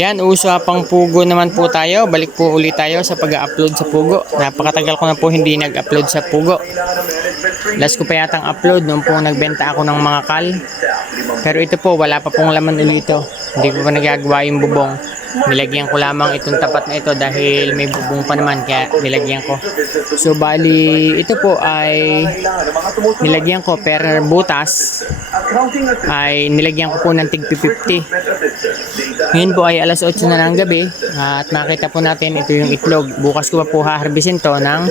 Yan, uso pang pugo naman po tayo. Balik po ulit tayo sa pag-upload sa pugo. Napakatagal ko na po hindi nag-upload sa pugo. Last ko pa yatang upload noong po nagbenta ako ng mga kal. Pero ito po, wala pa pong laman ulit ito. Hindi ko pa nagagawa yung bubong. Nilagyan ko lamang itong tapat na ito dahil may bubong pa naman, kaya nilagyan ko. So bali, ito po ay nilagyan ko per butas ay nilagyan ko po ng tig 50. Ngayon po ay alas 8 na ng gabi at nakita po natin ito yung itlog. Bukas ko pa po haharbisin to ng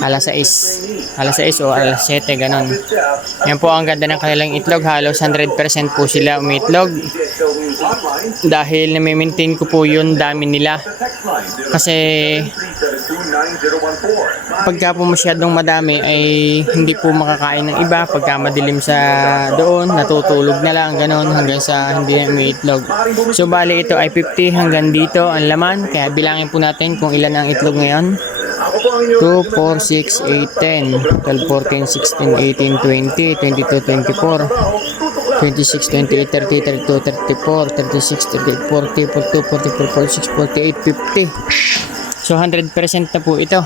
alas 6 o alas 7, ganon. Yan po ang ganda ng kanilang itlog. Halos 100% po sila umitlog dahil na-maintain ko po yun dami nila. Kasi pagka po masyadong madami ay hindi po makakain ng iba. Pagka madilim sa doon, natutulog na lang, ganon, hanggang sa hindi na umiitlog. So bali ito ay 50 hanggang dito ang laman. Kaya bilangin po natin kung ilan ang itlog ngayon. 2, 4, 6, 8, 10, 12, 14, 16, 18, 20, 22, 24, 26, 28, 30, 32, 34, 36, 38, 40, 42, 44, 46, 48, 50. So 100% na po ito.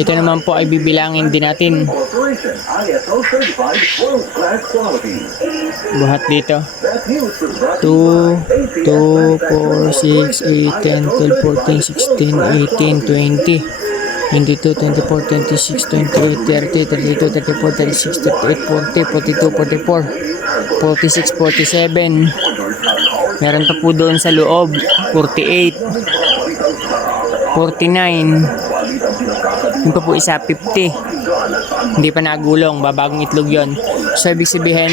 Ito naman po ay bibilangin din natin. Buhat dito. 2, 2, 4, 6, 8, 10, 12, 14, 16, 18, 20, 22, 24, 26, 28, 30, 32, 34, 36, 38, 40, 42, 44, 46, 47. Meron pa po doon sa loob. 48, 49. Yung pa po isa, 50. Hindi pa nagulong, babagong itlog yon. So ibig sabihin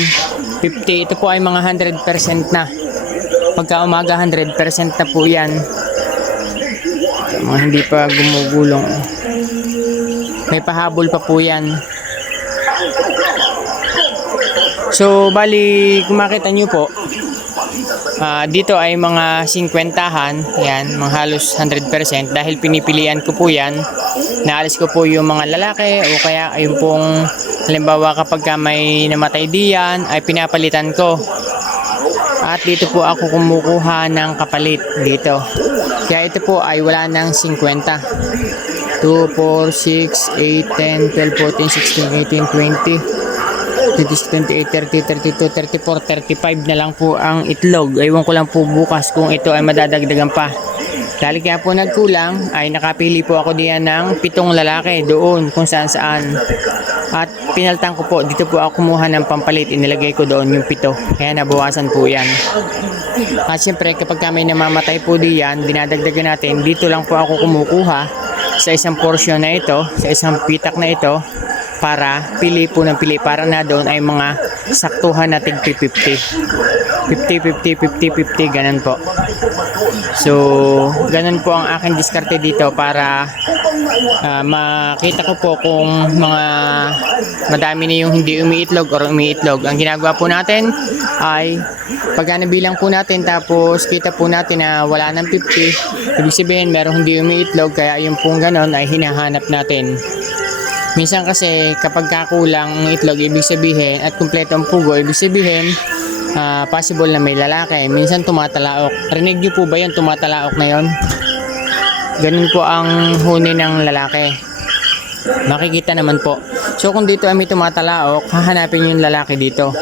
50, ito po ay mga 100% na. Pagka umaga 100% na po yan. Mga hindi pa gumugulong, may pahabol pa po yan. So bali kung makita nyo po, dito ay mga 50-han, yan, mga halos 100% dahil pinipilian ko po yan. Naalis ko po yung mga lalaki o kaya yung pong halimbawa kapag may namatay diyan ay pinapalitan ko. At dito po ako kumukuha ng kapalit dito. Kaya ito po ay wala ng 50. 2, 4, 6, 8, 10, 12, 14, 16, 18, 20, 28, 30, 32, 34, 35 na lang po ang itlog. Ewan ko lang po bukas kung ito ay madadagdagan pa. Dahil kaya po nagkulang ay nakapili po ako diyan ng 7 lalaki doon kung saan saan. At pinaltan ko po, dito po ako kumuha ng pampalit, inilagay ko doon yung 7. Kaya nabawasan po yan. At syempre kapag may namamatay po diyan, dinadagdagan natin, dito lang po ako kumukuha sa isang portion na ito, sa isang pitak na ito, para pili po ng pili, para na doon ay mga saktuhan na tig 50, 50, 50, ganun po. So ganun po ang aking diskarte dito para makita ko po kung mga madami na yung hindi umiitlog or umiitlog. Ang ginagawa po natin ay pagka nabilang po natin tapos kita po natin na wala ng 50, ibig sabihin merong hindi umiitlog, kaya yung pong ganun ay hinahanap natin. Minsan kasi kapag kakulang ang itlog, ibig sabihin, at kumpleto ang pugo, ibig sabihin possible na may lalaki. Minsan tumatalaok. Rinig nyo po ba yun, tumatalaok na yun? Ganun po ang huni ng lalaki. Makikita naman po. So kung dito ay may tumatalaok, hahanapin yung lalaki dito.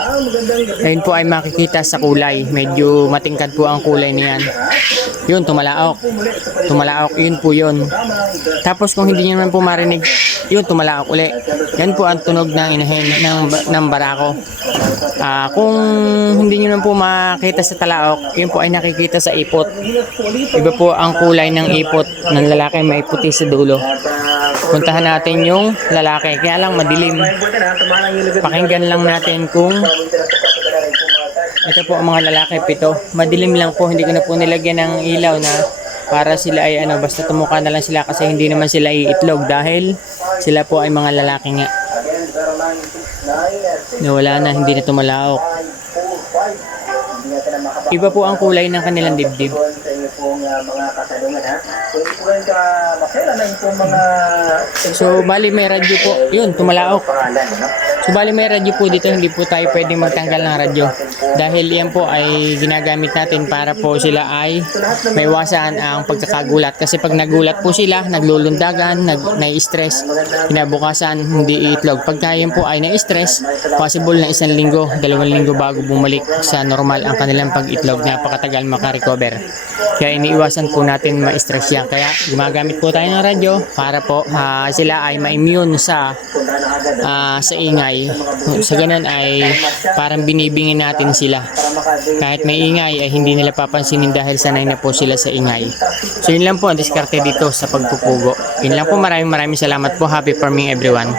Ayun po ay makikita sa kulay. Medyo matingkad po ang kulay niyan. Yun, tumalaok. Tumalaok, yun po yun. Tapos kung hindi nyo naman po marinig, yun, tumalaok uli. Yan po ang tunog ng inahin ng barako. Kung hindi nyo naman po makita sa talaok, yun po ay nakikita sa ipot. Iba po ang kulay ng ipot ng lalaki, may puti sa dulo. Puntahan natin yung lalaki, kaya lang madilim. Pakinggan lang natin kung ito po ang mga lalaki, 7. Madilim lang po, hindi ko na po nilagyan ng ilaw na para sila ay basta tumuka na lang sila kasi hindi naman sila iitlog dahil sila po ay mga lalaki nga. Nawala na, hindi na tumalaok. Iba po ang kulay ng kanilang dibdib. So bali may radyo po, yun, tumalaok. So bali may radyo po dito, hindi po tayo pwedeng magtanggal ng radyo dahil yan po ay ginagamit natin para po sila ay maiwasan ang pagkakagulat, kasi pag nagulat po sila, naglulundagan, nai-stress, kinabukasan hindi iitlog. Pagka yan po ay na-stress, possible na 1 linggo, 2 linggo bago bumalik sa normal ang kanilang pag-itlog, napakatagal makarecover. Kaya iniiwasan po natin ma-stress yan, kaya gumagamit po tayo ng radyo para po sila ay ma-immune sa ingay. Sa ganun ay parang binibingin natin sila. Kahit may ingay ay hindi nila papansinin dahil sanay na po sila sa ingay. So yun lang po ang diskarte dito sa pagpupugo. Yun lang po, maraming salamat po. Happy farming everyone.